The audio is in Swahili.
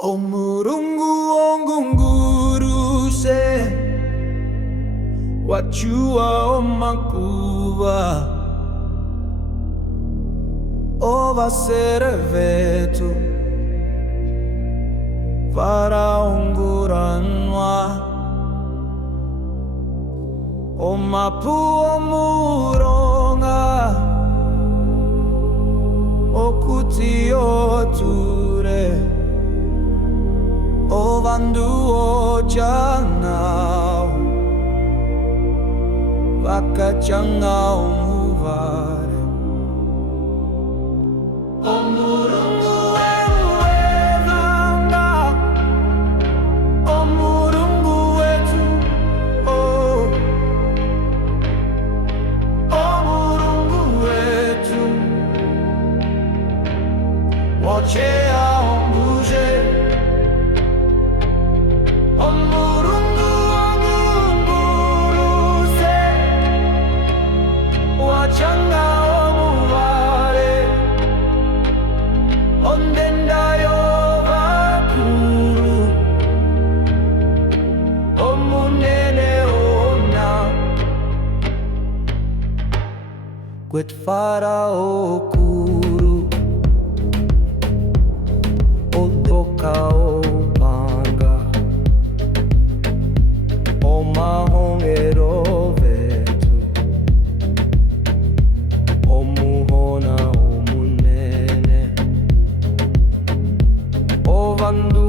O Mulungu ongunguruse, wajua omakuba, ovasere vetu varaunguranwa, omapu omuronga okuti oture, ovandu ochanao vakachangao muvare. Omurungu weruevanga, omurungu wetu, oh, omurungu wetu, wachea ombuje. Omurungu ongunguruse, wachanga omuvare, ondendayo vakuru, omunene ona, gwet farao okuru, otoka opanga, omahongero vetu, omuhona omunene, ovandu